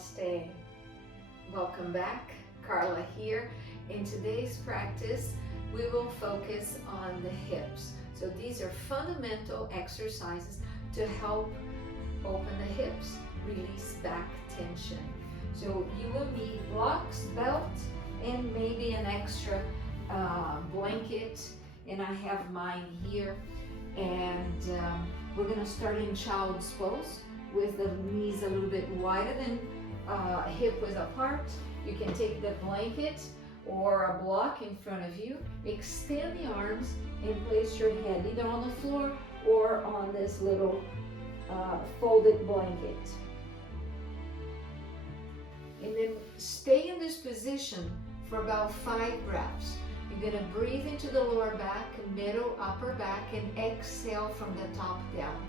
Namaste. Welcome back. Carla here. In today's practice, we will focus on the hips. So these are fundamental exercises to help open the hips, release back tension. So you will need blocks, belt, and maybe an extra blanket. And I have mine here. And we're going to start in child's pose with the knees a little bit wider than hip width apart. You can take the blanket or a block in front of you, extend the arms, and place your head either on the floor or on this little folded blanket. And then stay in this position for about 5 breaths. You're going to breathe into the lower back, middle, upper back, and exhale from the top down.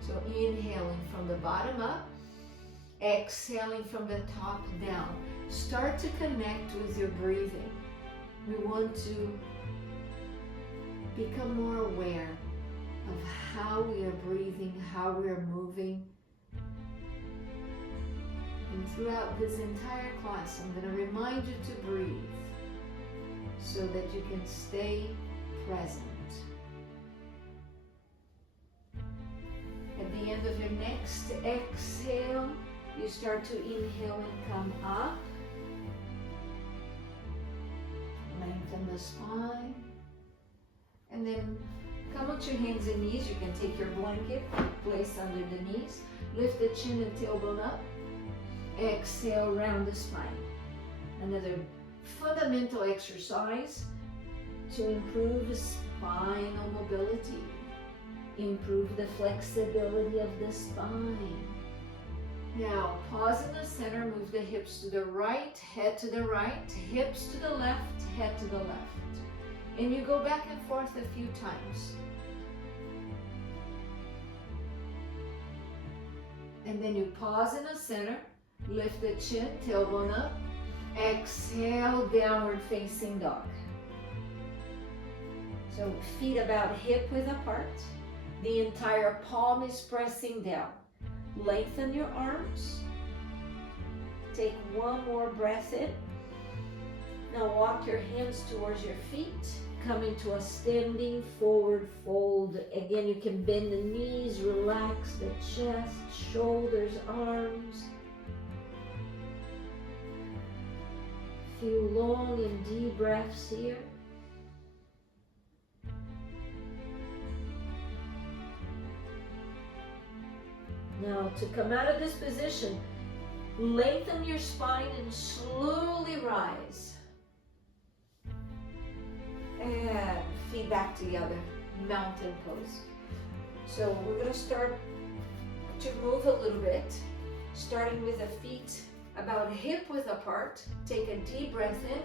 So inhaling from the bottom up, exhaling from the top down. Start to connect with your breathing. We want to become more aware of how we are breathing, how we are moving. And throughout this entire class, I'm going to remind you to breathe so that you can stay present. At the end of your next exhale, you start to inhale and come up. Lengthen the spine. And then come with your hands and knees. You can take your blanket, place under the knees. Lift the chin and tailbone up. Exhale, round the spine. Another fundamental exercise to improve spinal mobility. Improve the flexibility of the spine. Now, pause in the center, move the hips to the right, head to the right, hips to the left, head to the left. And you go back and forth a few times. And then you pause in the center, lift the chin, tailbone up, exhale, downward facing dog. So feet about hip width apart. The entire palm is pressing down. Lengthen your arms. Take one more breath in. Now walk your hands towards your feet. Come into a standing forward fold. Again, you can bend the knees, relax the chest, shoulders, arms. Few long and deep breaths here. Now, to come out of this position, lengthen your spine and slowly rise. And feet back together, mountain pose. So we're going to start to move a little bit, starting with the feet about hip width apart. Take a deep breath in,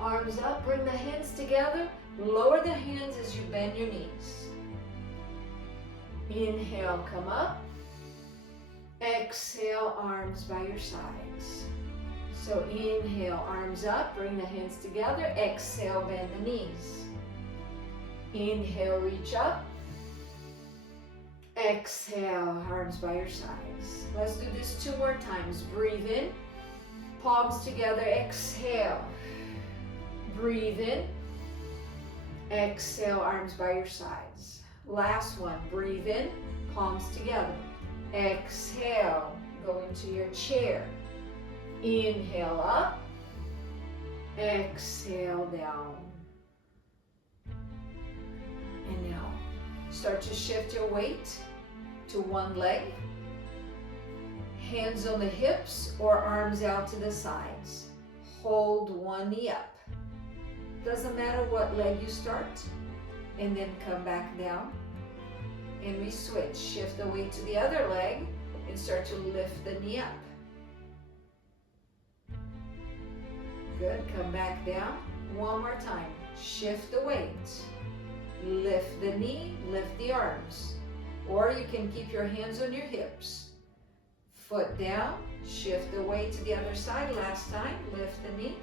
arms up, bring the hands together, lower the hands as you bend your knees. Inhale, come up. Exhale, arms by your sides. So inhale, arms up, bring the hands together. Exhale, bend the knees. Inhale, reach up. Exhale, arms by your sides. Let's do this 2 more times. Breathe in, palms together, exhale. Breathe in, exhale, arms by your sides. Last one, breathe in, palms together. Exhale, go into your chair. Inhale up, exhale down. And now, start to shift your weight to one leg. Hands on the hips or arms out to the sides. Hold one knee up. Doesn't matter what leg you start. And then come back down. And we switch. Shift the weight to the other leg and start to lift the knee up. Good. Come back down. One more time. Shift the weight. Lift the knee, lift the arms. Or you can keep your hands on your hips. Foot down, shift the weight to the other side. Last time, lift the knee.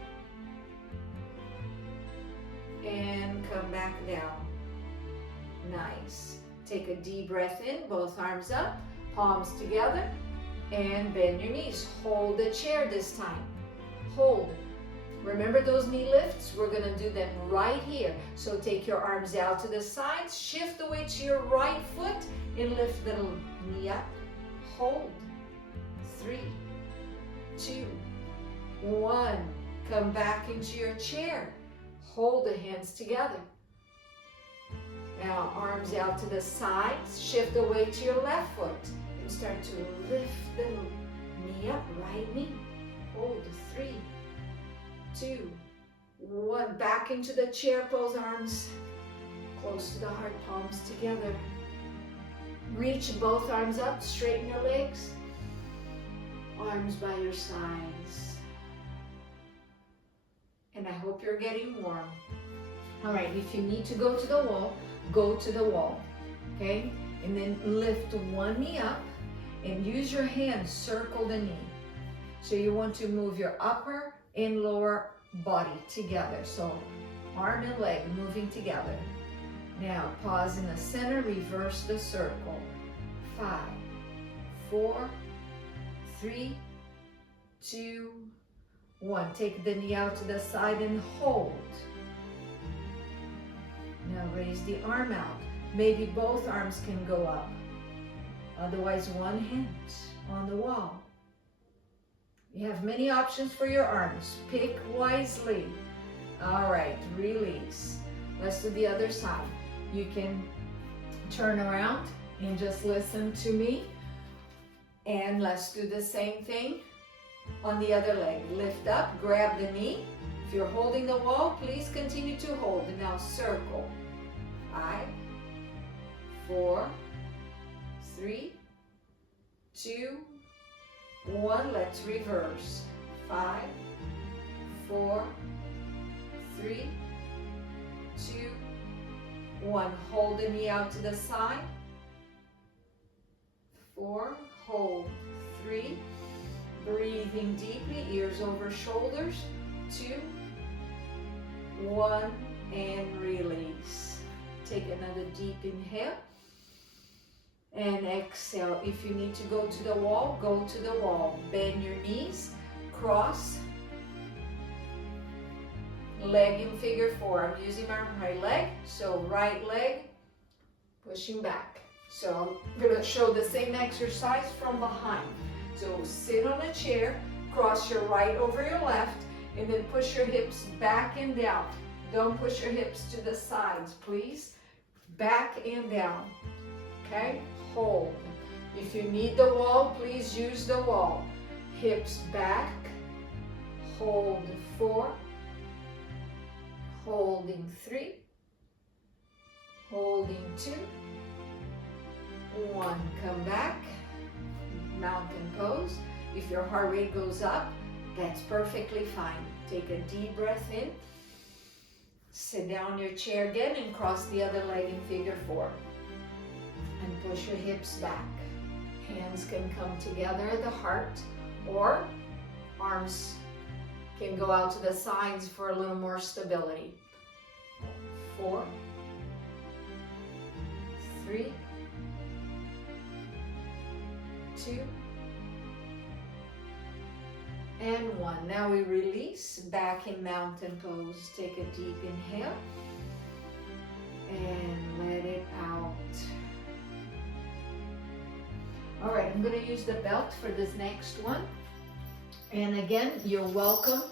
And come back down. Nice. Take a deep breath in, both arms up, palms together. and bend your knees. Hold the chair this time. Hold. Remember those knee lifts? We're gonna do them right here. So take your arms out to the sides, shift the weight to your right foot, and lift the knee up. Hold. 3, 2, 1. Come back into your chair. Hold the hands together. Now arms out to the sides, shift the weight to your left foot, and start to lift the knee up, right knee. Hold. 3, 2, 1. Back into the chair pose, arms close to the heart, palms together. Reach both arms up, straighten your legs. Arms by your sides. And I hope you're getting warm. All right, if you need to go to the wall, go to the wall, okay? And then lift one knee up and use your hands, circle the knee. So you want to move your upper and lower body together. So arm and leg moving together. Now pause in the center, reverse the circle. 5, 4, 3, 2, 1. Take the knee out to the side and hold. Now raise the arm out. Maybe both arms can go up. Otherwise, one hand on the wall. You have many options for your arms. Pick wisely. All right, release. Let's do the other side. You can turn around and just listen to me. And let's do the same thing on the other leg. Lift up, grab the knee. If you're holding the wall, please continue to hold. And now circle. 5, 4, 3, 2, 1. Let's reverse. 5, 4, 3, 2, 1. Hold the knee out to the side. 4, hold. 3, breathing deeply, ears over shoulders. 2, 1, and release. Take another deep inhale and exhale. If you need to go to the wall, go to the wall. Bend your knees, cross, leg in figure 4. I'm using my right leg, so right leg pushing back. So I'm going to show the same exercise from behind. So sit on a chair, cross your right over your left, and then push your hips back and down. Don't push your hips to the sides, please. Back and down, okay? Hold. If you need the wall, please use the wall. Hips back, hold 4, holding 3, holding 2, 1. Come back, mountain pose. If your heart rate goes up, that's perfectly fine. Take a deep breath in. Sit down in your chair again and cross the other leg in figure 4. And push your hips back. Hands can come together at the heart, or arms can go out to the sides for a little more stability. 4, 3, 2, and 1. Now we release back in mountain pose. Take a deep inhale and let it out. All right, I'm going to use the belt for this next one. And again, you're welcome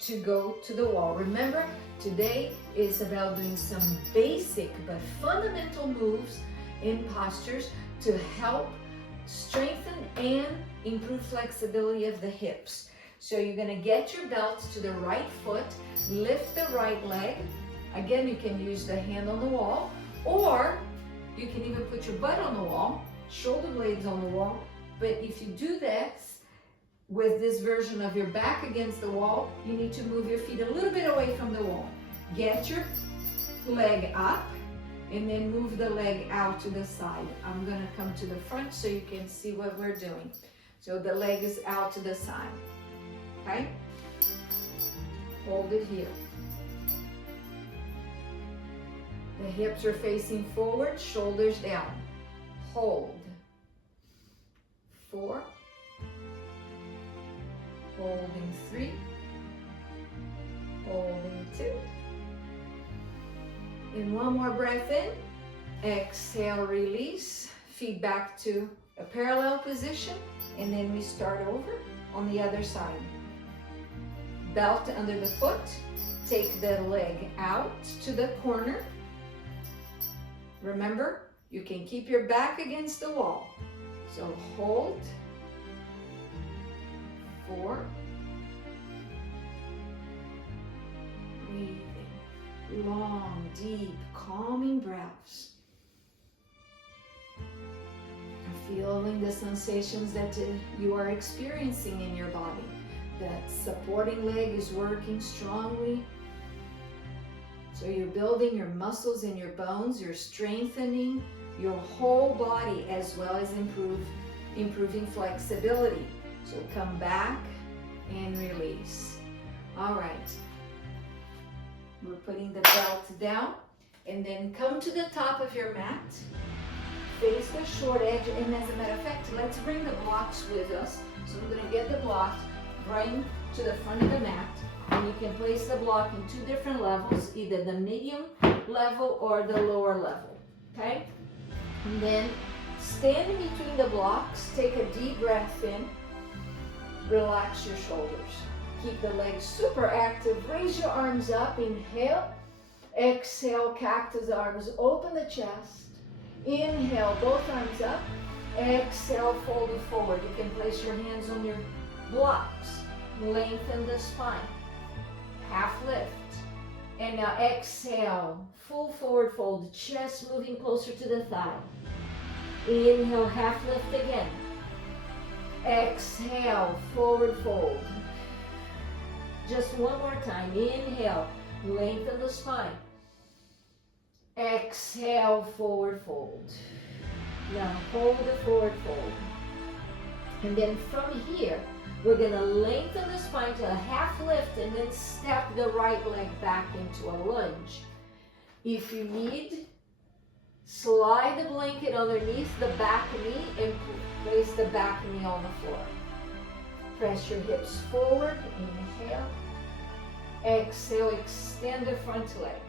to go to the wall. Remember, today is about doing some basic but fundamental moves and postures to help strengthen and improve flexibility of the hips. So you're going to get your belt to the right foot, lift the right leg. Again, you can use the hand on the wall, or you can even put your butt on the wall, shoulder blades on the wall. But if you do this with this version of your back against the wall, you need to move your feet a little bit away from the wall. Get your leg up and then move the leg out to the side. I'm going to come to the front so you can see what we're doing. So the leg is out to the side. Okay? Hold it here. The hips are facing forward, shoulders down. Hold. 4, holding 3, holding 2. And one more breath in, exhale, release, feet back to a parallel position, and then we start over on the other side. Belt under the foot, take the leg out to the corner. Remember, you can keep your back against the wall. So hold, 4, breathing, long, deep, calming breaths. Feeling the sensations that you are experiencing in your body. That supporting leg is working strongly. So you're building your muscles and your bones, you're strengthening your whole body as well as improving flexibility. So come back and release. All right. We're putting the belt down and then come to the top of your mat. Face the short edge, and as a matter of fact, let's bring the blocks with us. So I'm going to get the block, bring to the front of the mat, and you can place the block in 2 different levels, either the medium level or the lower level, okay? And then stand in between the blocks, take a deep breath in, relax your shoulders. Keep the legs super active, raise your arms up, inhale, exhale, cactus arms, open the chest. Inhale, both arms up. Exhale, fold it forward. You can place your hands on your blocks. Lengthen the spine. Half lift. And now exhale, full forward fold. Chest moving closer to the thigh. Inhale, half lift again. Exhale, forward fold. Just one more time. Inhale, lengthen the spine. Exhale, forward fold. Now hold the forward fold. And then from here, we're going to lengthen the spine to a half lift and then step the right leg back into a lunge. If you need, slide the blanket underneath the back knee and place the back knee on the floor. Press your hips forward. Inhale. Exhale, extend the front leg.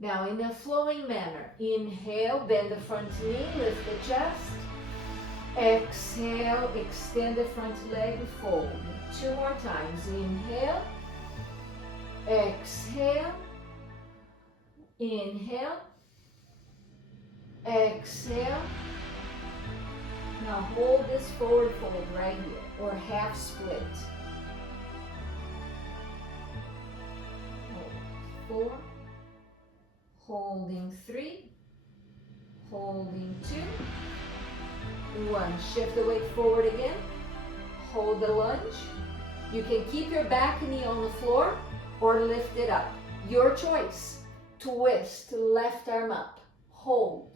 Now in a flowing manner, inhale, bend the front knee, lift the chest. Exhale, extend the front leg, fold. 2 more times. Inhale, exhale, inhale, exhale. Now hold this forward fold right here, or half split. Hold. 4. Holding 3, holding 2, 1. Shift the weight forward again. Hold the lunge. You can keep your back knee on the floor or lift it up. Your choice. Twist, left arm up. Hold.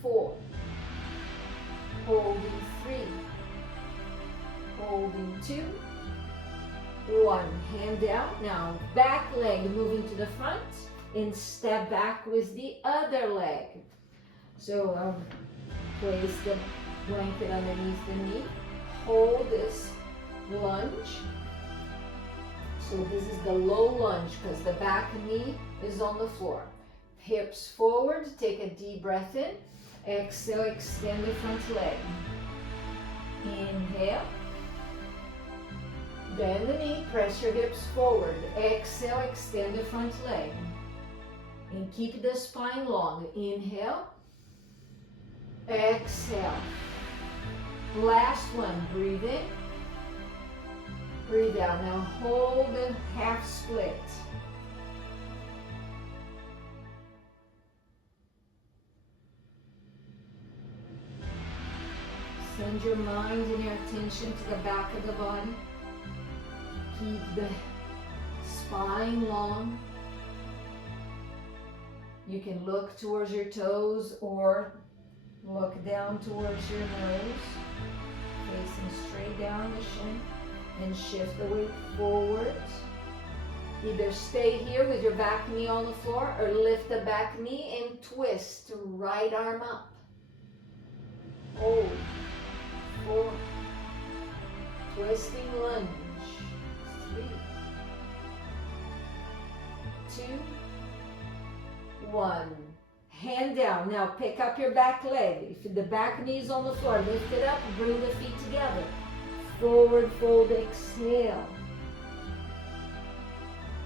4. Holding 3. Holding 2. 1. Hand down. Now back leg moving to the front. And step back with the other leg. So place the blanket underneath the knee. Hold this lunge. So this is the low lunge because the back knee is on the floor. Hips forward, take a deep breath in. Exhale, extend the front leg. Inhale. Bend the knee, press your hips forward. Exhale, extend the front leg. And keep the spine long. Inhale. Exhale. Last one. Breathe in. Breathe out. Now hold the half split. Send your mind and your attention to the back of the body. Keep the spine long. You can look towards your toes or look down towards your nose, facing straight down the shin, and shift the weight forward. Either stay here with your back knee on the floor or lift the back knee and twist, right arm up. Hold. 4, Twisting lunge. 3, 2, 1. Hand down. Now pick up your back leg. If the back knee is on the floor, lift it up, bring the feet together. Forward fold, exhale.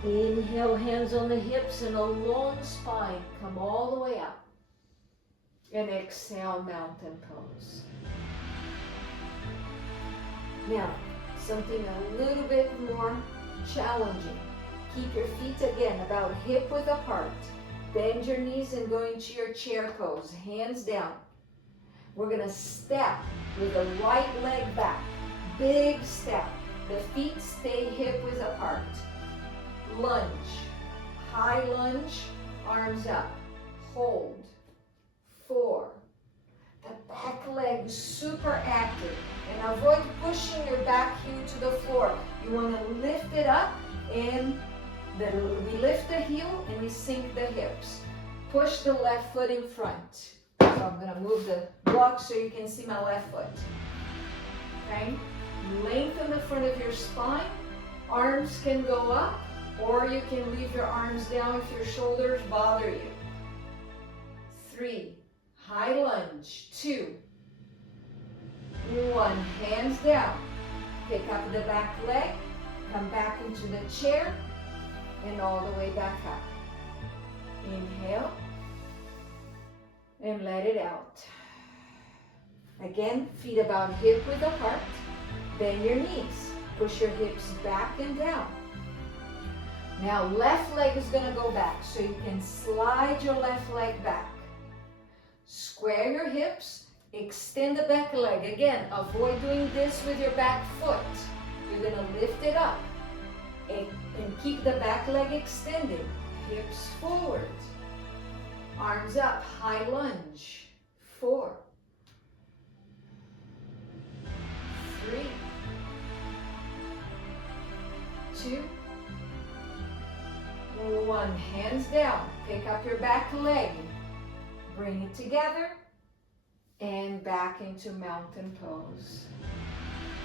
Inhale, hands on the hips and a long spine. Come all the way up. And exhale, mountain pose. Now, something a little bit more challenging. Keep your feet again about hip width apart. Bend your knees and go into your chair pose, hands down. We're going to step with the right leg back. Big step. The feet stay hip width apart. Lunge. High lunge, arms up. Hold. 4. The back leg super active. And avoid pushing your back heel to the floor. You want to lift it up and we lift the heel and we sink the hips. Push the left foot in front. So I'm going to move the block so you can see my left foot. Okay? Lengthen the front of your spine. Arms can go up or you can leave your arms down if your shoulders bother you. 3. High lunge. 2. 1. Hands down. Pick up the back leg. Come back into the chair. And all the way back up. Inhale. And let it out. Again, feet about hip width apart. Bend your knees. Push your hips back and down. Now left leg is going to go back. So you can slide your left leg back. Square your hips. Extend the back leg. Again, avoid doing this with your back foot. You're going to lift it up. And keep the back leg extended. Hips forward. Arms up. High lunge. 4. 3. 2. 1. Hands down. Pick up your back leg. Bring it together. And back into mountain pose.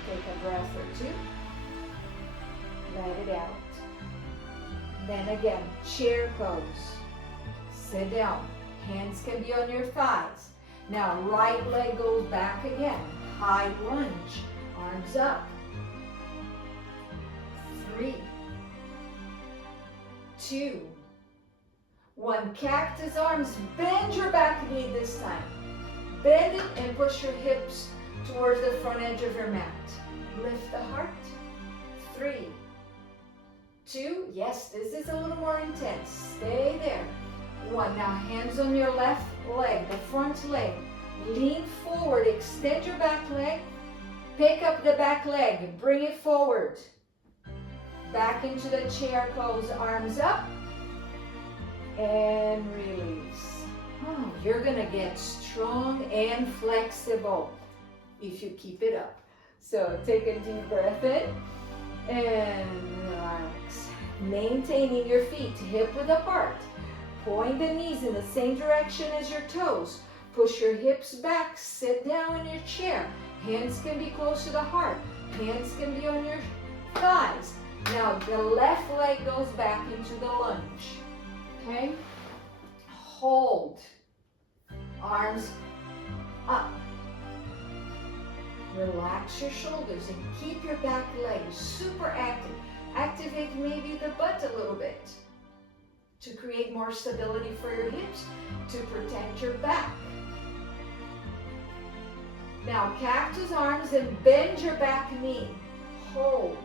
Take a breath or 2. Let it out. Then again, chair pose. Sit down. Hands can be on your thighs. Now right leg goes back again. High lunge. Arms up. 3. 2. 1. Cactus arms. Bend your back knee this time. Bend it and push your hips towards the front edge of your mat. Lift the heart. 3. 2. Yes, this is a little more intense. Stay there. 1. Now hands on your left leg, the front leg. Lean forward. Extend your back leg. Pick up the back leg. Bring it forward. Back into the chair pose. Arms up. And release. Oh, you're going to get strong and flexible if you keep it up. So take a deep breath in and relax. Maintaining your feet hip width apart. Point the knees in the same direction as your toes. Push your hips back. Sit down in your chair. Hands can be close to the heart. Hands can be on your thighs. Now the left leg goes back into the lunge. Okay? Hold. Arms up. Relax your shoulders and keep your back leg super active. Activate maybe the butt a little bit to create more stability for your hips, to protect your back. Now cactus arms and bend your back knee. Hold.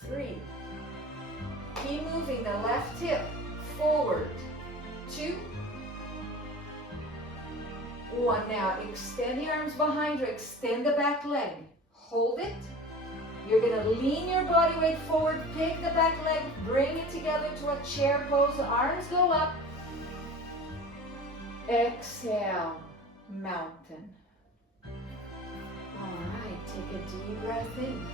3. Keep moving the left hip forward. 2. 1. Now extend the arms behind you. Extend the back leg. Hold it. You're going to lean your body weight forward. Pick the back leg. Bring it together to a chair pose. Arms go up. Exhale. Mountain. All right. Take a deep breath in.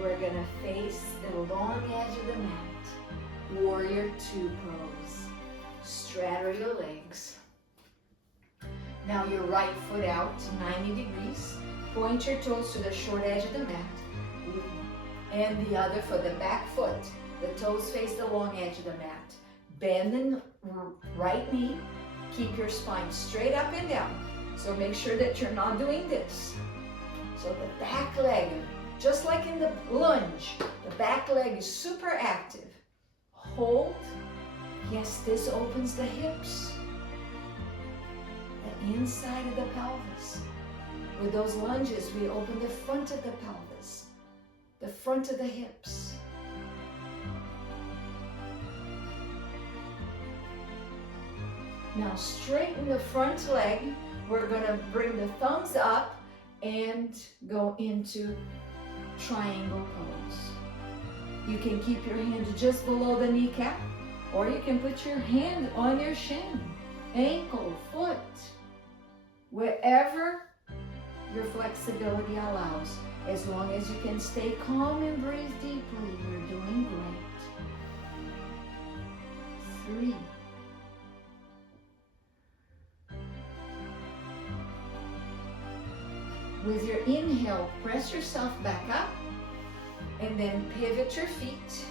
We're going to face the long edge of the mat. Warrior 2 pose. Straddle your legs. Now your right foot out to 90 degrees. Point your toes to the short edge of the mat. And the other foot, the back foot. The toes face the long edge of the mat. Bend the right knee. Keep your spine straight up and down. So make sure that you're not doing this. So the back leg, just like in the lunge, the back leg is super active. Hold. Yes, this opens the hips. The inside of the pelvis. With those lunges, we open the front of the pelvis, the front of the hips. Now straighten the front leg. We're going to bring the thumbs up and go into triangle pose. You can keep your hand just below the kneecap, or you can put your hand on your shin, ankle, foot, wherever your flexibility allows. As long as you can stay calm and breathe deeply, you're doing great. 3. With your inhale, press yourself back up and then pivot your feet.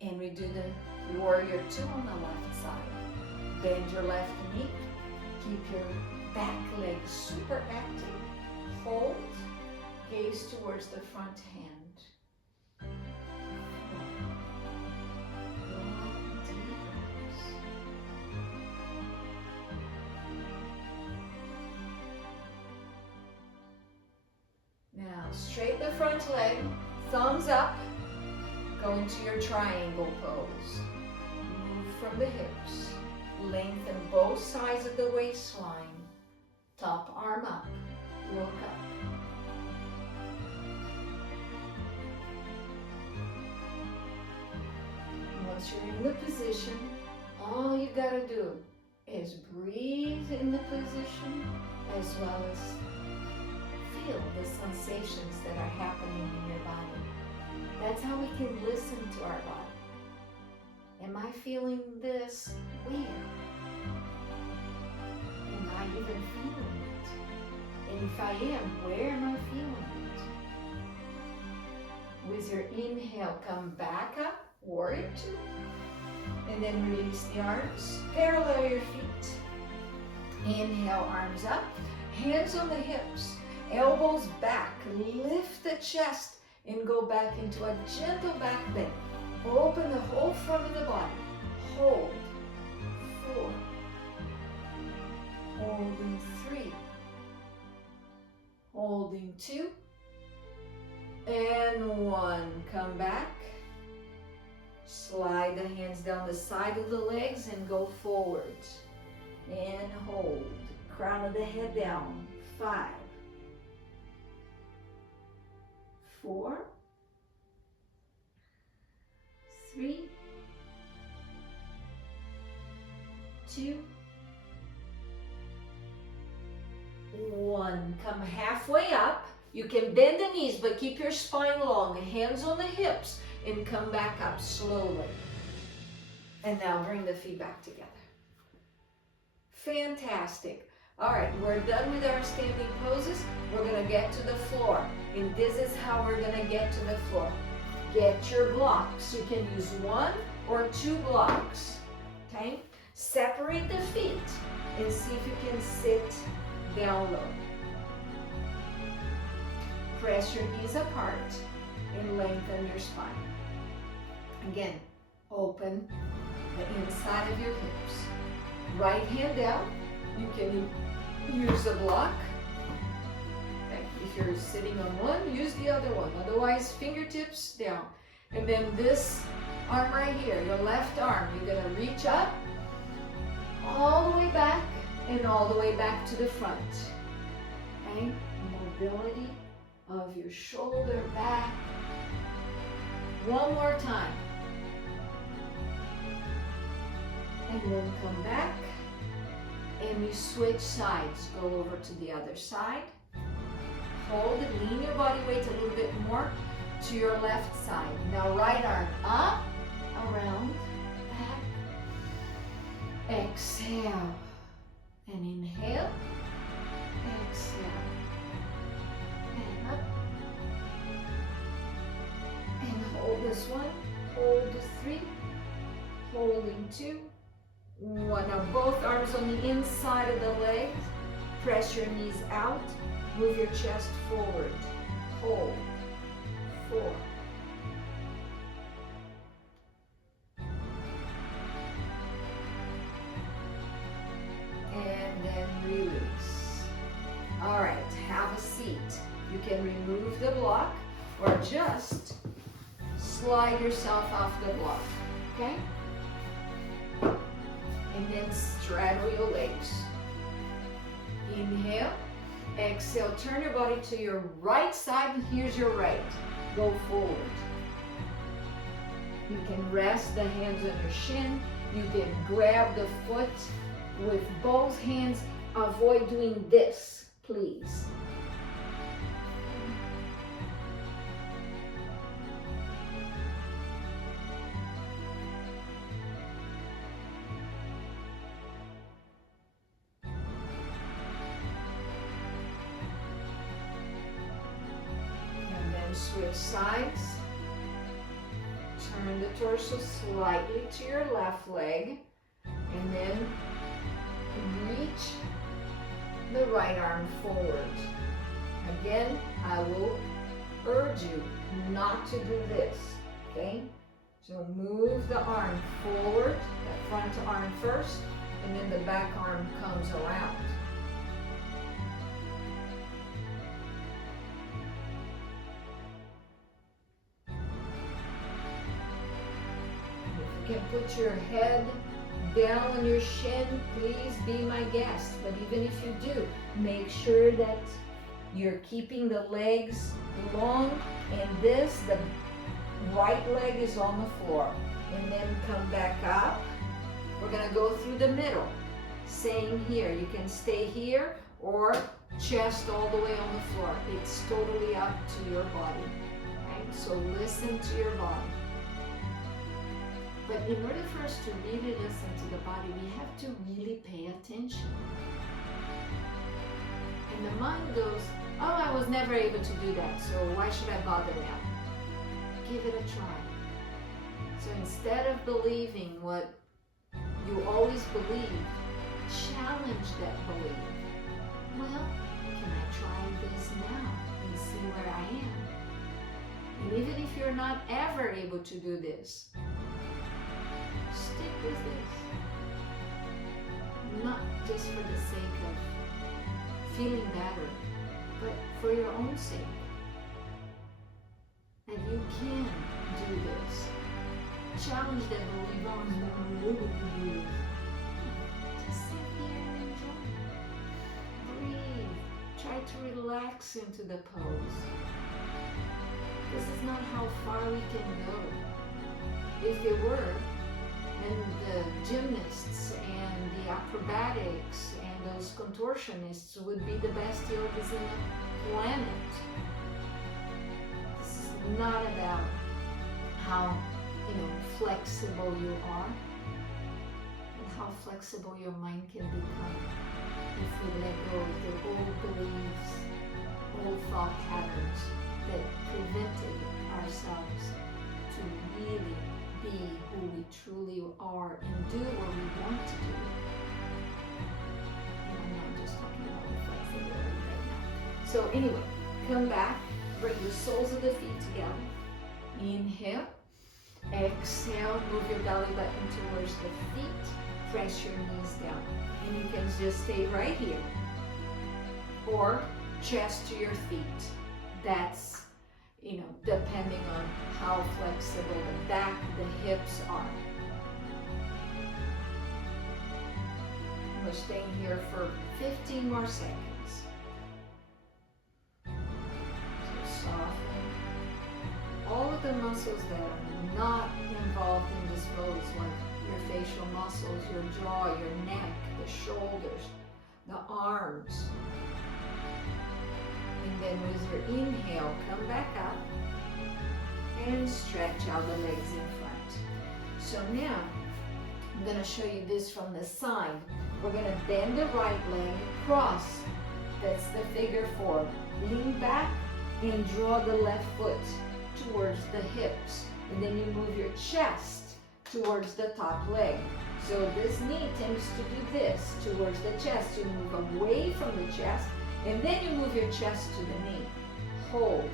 And we do the warrior 2 on the left side. Bend your left knee. Keep your back leg super active. Hold. Gaze towards the front hand. 4. Long, deep breaths. Now, straighten the front leg, thumbs up, go into your triangle pose. Move from the hips, lengthen both sides of the waistline, top arm up, look up. Once you're in the position, all you gotta do is breathe in the position as well as feel the sensations that are happening in your body. That's how we can listen to our body. Am I feeling this? Where? Am I even feeling it? And if I am, where am I feeling it? With your inhale, come back up, warrior 2. And then release the arms, parallel your feet. Inhale, arms up, hands on the hips. Elbows back, lift the chest and go back into a gentle back bend. Open the whole front of the body. Hold. 4. Holding 3. Holding 2. And 1. Come back. Slide the hands down the side of the legs and go forward. And hold. Crown of the head down. 5. 4, 3, 2, 1. Come halfway up. You can bend the knees, but keep your spine long. Hands on the hips, and come back up slowly. And now bring the feet back together. Fantastic. All right, we're done with our standing poses. We're gonna get to the floor. And this is how we're gonna get to the floor. Get your blocks. You can use 1 or 2 blocks, okay? Separate the feet and see if you can sit down low. Press your knees apart and lengthen your spine. Again, open the inside of your hips. Right hand down. You can use a block. Okay. If you're sitting on one, use the other one. Otherwise, fingertips down. And then this arm right here, your left arm, you're gonna reach up, all the way back, and all the way back to the front. Okay? Mobility of your shoulder back. One more time. And then come back. And you switch sides. Go over to the other side. Hold it. Lean your body weight a little bit more to your left side. Now right arm up, around, back, Exhale. And inhale. Exhale. And up. And hold this one. Hold 3. Holding 2. 1. Now both arms on the inside of the legs. Press your knees out. Move your chest forward. Hold. 4. And then release. All right, have a seat. You can remove the block or just slide yourself off the block, okay? And then straddle your legs. Inhale, exhale, turn your body to your right side. Here's your right. Go forward. You can rest the hands on your shin. You can grab the foot with both hands. Avoid doing this, please. Switch sides. Turn the torso slightly to your left leg and then reach the right arm forward. Again, I will urge you not to do this, okay? So move the arm forward, that front arm first, and then the back arm comes around. You can put your head down on your shin, please be my guest. But even if you do, make sure that you're keeping the legs long and the right leg is on the floor. And then come back up. We're gonna go through the middle. Same here, you can stay here or chest all the way on the floor. It's totally up to your body, right? So listen to your body. But in order for us to really listen to the body, we have to really pay attention. And the mind goes, oh, I was never able to do that, so why should I bother now? Give it a try. So instead of believing what you always believe, challenge that belief. Well, can I try this now and see where I am? And even if you're not ever able to do this, stick with this. Not just for the sake of feeling better, but for your own sake. And you can do this. Challenge that belief, I was never able to do this. Just sit here and enjoy. Breathe. Try to relax into the pose. This is not how far we can go. If it were, then the gymnasts and the acrobatics and those contortionists would be the best yogis in the planet. This is not about how flexible you are, and how flexible your mind can become if we let go of the old beliefs, old thought patterns that prevented ourselves to really be who we truly are and do what we want to do. And I'm not just talking about the flexibility right now. So anyway, come back, bring the soles of the feet together. Inhale, exhale, move your belly button towards the feet, press your knees down. And you can just stay right here. Or chest to your feet. That's depending on how flexible the back, the hips are. We're staying here for 15 more seconds. So soften all of the muscles that are not involved in this pose, like your facial muscles, your jaw, your neck, the shoulders, the arms. And then with your inhale, come back up and stretch out the legs in front. So now I'm going to show you this from the side. We're going to bend the right leg across. That's the figure 4. Lean back and draw the left foot towards the hips. And then you move your chest towards the top leg. So this knee tends to do this towards the chest. You move away from the chest and then you move your chest to the knee. Hold.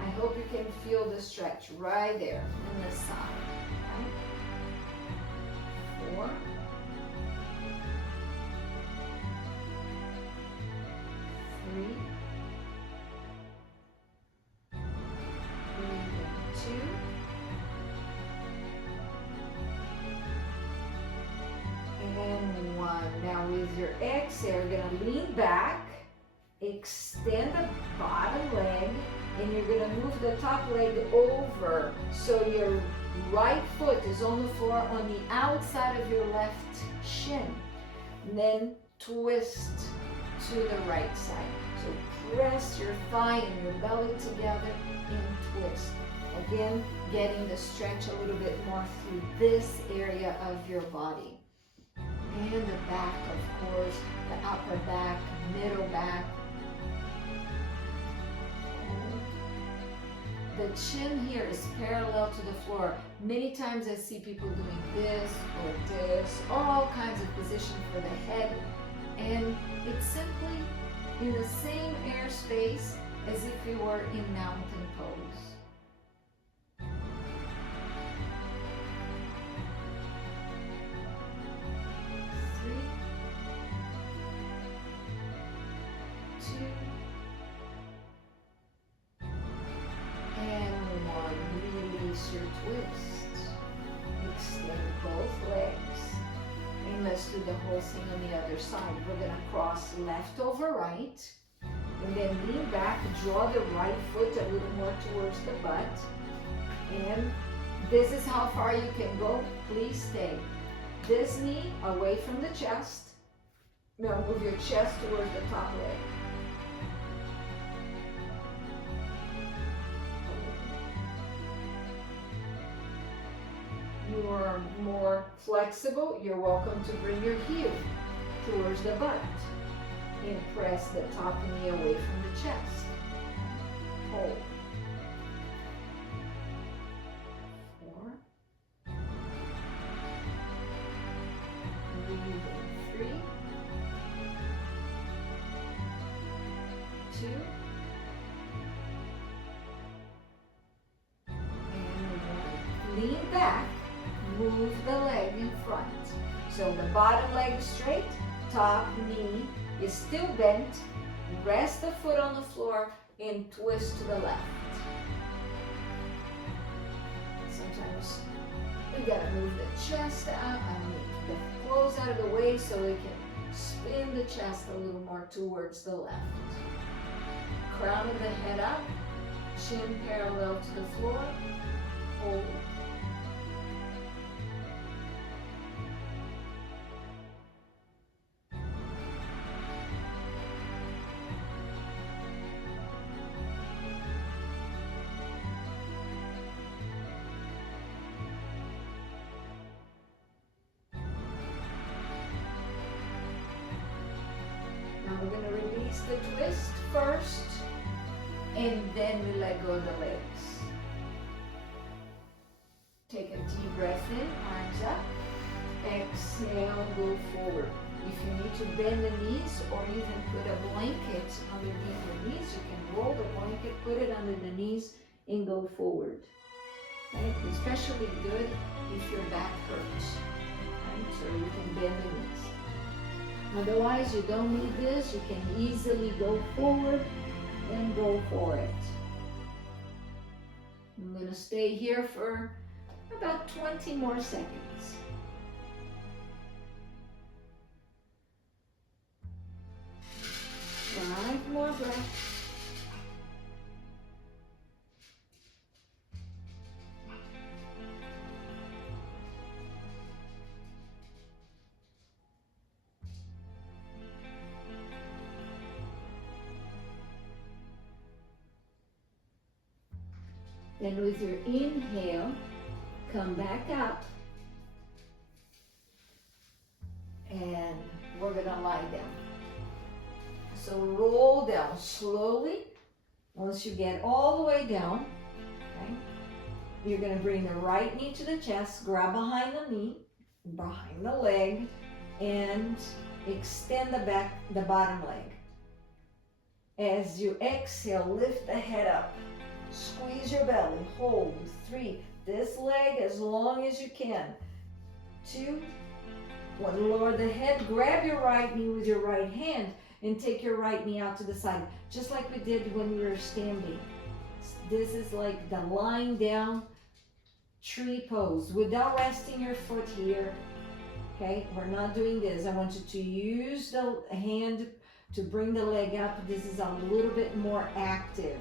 I hope you can feel the stretch right there on the side. Okay? 4. 3. Breathe in 2. And 1. Now with your exhale, you're going to lean back, extend the bottom leg, and you're going to move the top leg over so your right foot is on the floor on the outside of your left shin. And then twist to the right side. So press your thigh and your belly together and twist. Again, getting the stretch a little bit more through this area of your body. And the back, of course, the upper back, middle back. The chin here is parallel to the floor. Many times I see people doing this or this, all kinds of positions for the head. And it's simply in the same airspace as if you were in mountain pose. 3, 2, and 1. Release your twist. Extend both legs. And let's do the whole thing on the other side. We're going to cross left over right. And then lean back, draw the right foot a little more towards the butt. And this is how far you can go. Please stay. This knee away from the chest. Now move your chest towards the top leg. You are more flexible, you're welcome to bring your heel towards the butt and press the top knee away from the chest. Hold. 4. Breathe in 3, 2, and 1. Lean back. Move the leg in front. So the bottom leg is straight, top knee is still bent. Rest the foot on the floor and twist to the left. Sometimes we gotta move the chest out, the clothes out of the way so we can spin the chest a little more towards the left. Crown of the head up, chin parallel to the floor, hold. Now we're going to release the twist first, and then we let go of the legs. Take a deep breath in, arms up. Exhale, go forward. If you need to bend the knees or even put a blanket underneath your knees, you can roll the blanket, put it under the knees, and go forward. Right? Especially good if your back hurts. Right? So you can bend the knees. Otherwise, you don't need this. You can easily go forward and go for it. I'm going to stay here for about 20 more seconds. Five more breaths. Then with your inhale, come back up and we're gonna lie down. So roll down slowly. Once you get all the way down, okay, you're gonna bring the right knee to the chest, grab behind the knee, behind the leg, and extend the bottom leg. As you exhale, lift the head up. Squeeze your belly. Hold. 3. This leg as long as you can. 2. 1. Lower the head. Grab your right knee with your right hand and take your right knee out to the side, just like we did when we were standing. This is like the lying down tree pose without resting your foot here. Okay, we're not doing this. I want you to use the hand to bring the leg up. This is a little bit more active.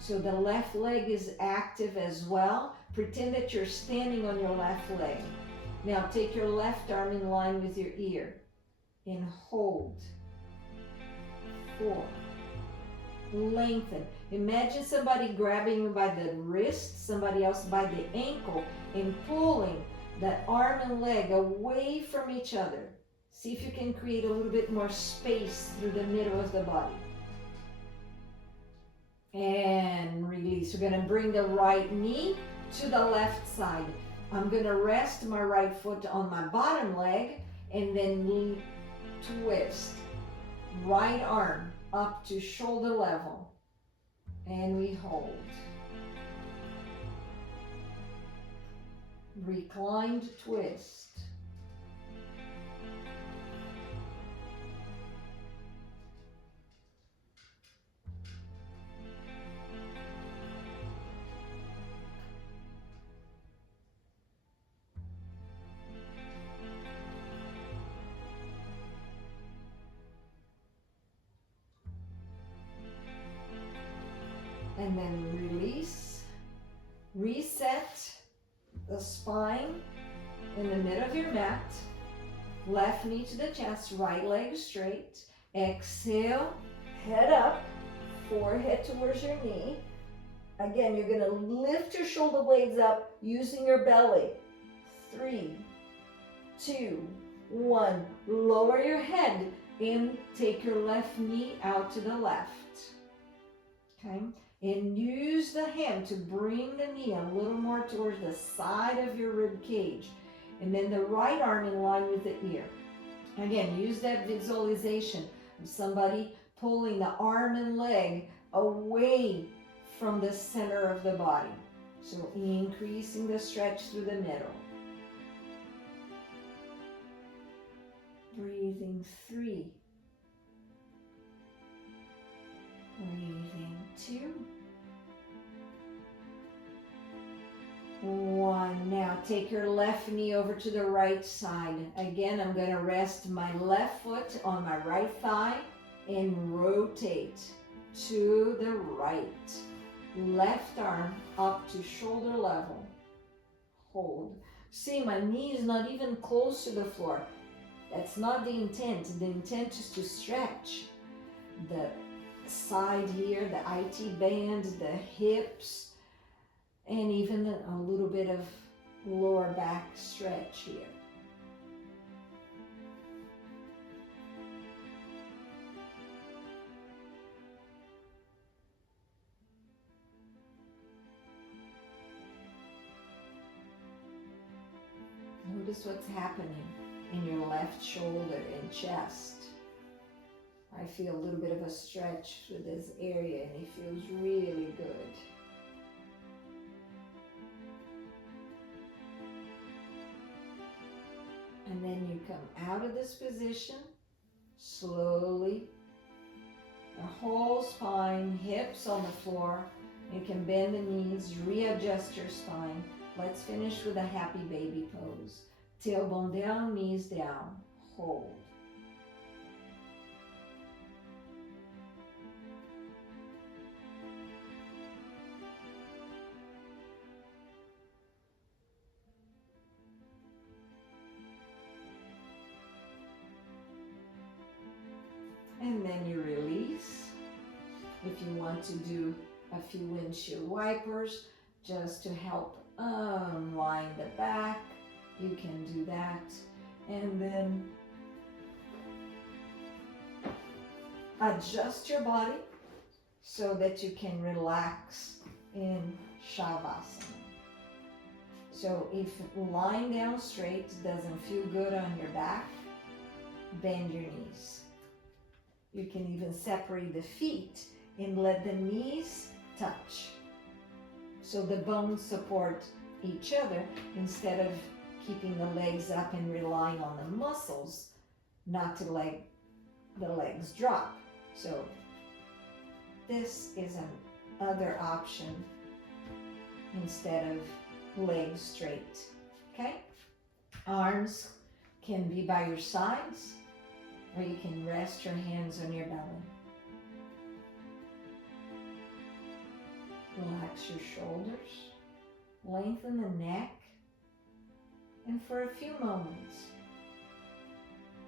So the left leg is active as well. Pretend that you're standing on your left leg. Now take your left arm in line with your ear and hold. 4. Lengthen. Imagine somebody grabbing you by the wrist, somebody else by the ankle, and pulling that arm and leg away from each other. See if you can create a little bit more space through the middle of the body. And release. We're going to bring the right knee to the left side. I'm going to rest my right foot on my bottom leg and then knee twist. Right arm up to shoulder level. And we hold. Reclined twist. And then release. Reset the spine in the middle of your mat. Left knee to the chest, right leg straight. Exhale, head up, forehead towards your knee. Again, you're going to lift your shoulder blades up using your belly. 3, 2, 1. Lower your head and take your left knee out to the left. Okay? And use the hand to bring the knee a little more towards the side of your rib cage. And then the right arm in line with the ear. Again, use that visualization of somebody pulling the arm and leg away from the center of the body. So increasing the stretch through the middle. Breathing 3. Breathing 2. 1. Now take your left knee over to the right side. Again, I'm going to rest my left foot on my right thigh and rotate to the right. Left arm up to shoulder level. Hold. See, my knee is not even close to the floor. That's not the intent. The intent is to stretch the side here, the IT band, the hips, and even a little bit of lower back stretch here. Notice what's happening in your left shoulder and chest. I feel a little bit of a stretch through this area and it feels really good. And then you come out of this position slowly. The whole spine, hips on the floor. You can bend the knees, readjust your spine. Let's finish with a happy baby pose. Tailbone down, knees down. Hold. And then you release. If you want to do a few windshield wipers just to help unwind the back, you can do that. And then adjust your body so that you can relax in Shavasana. So if lying down straight doesn't feel good on your back, bend your knees. You can even separate the feet and let the knees touch. So the bones support each other instead of keeping the legs up and relying on the muscles not to let the legs drop. So this is another option instead of legs straight. Okay? Arms can be by your sides, or you can rest your hands on your belly. Relax your shoulders, lengthen the neck, and for a few moments,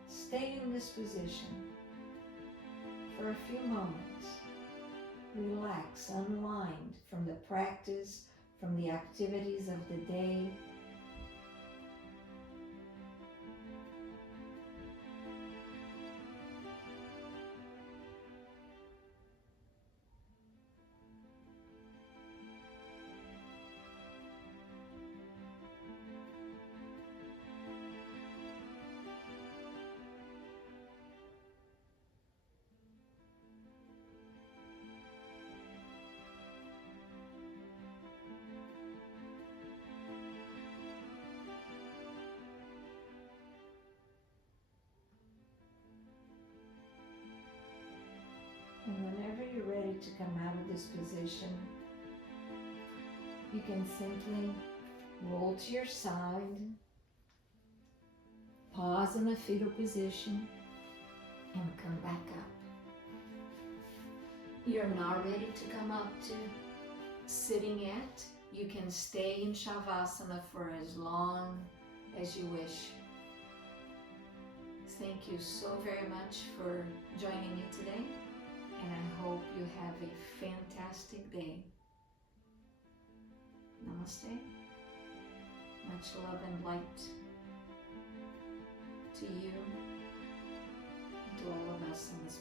stay in this position. For a few moments, relax, unwind from the practice, from the activities of the day. And whenever you're ready to come out of this position, you can simply roll to your side, pause in a fetal position, and come back up. You're not ready to come up to sitting yet. You can stay in Shavasana for as long as you wish. Thank you so very much for joining me today, and I hope you have a fantastic day. Namaste. Much love and light to you and to all of us on this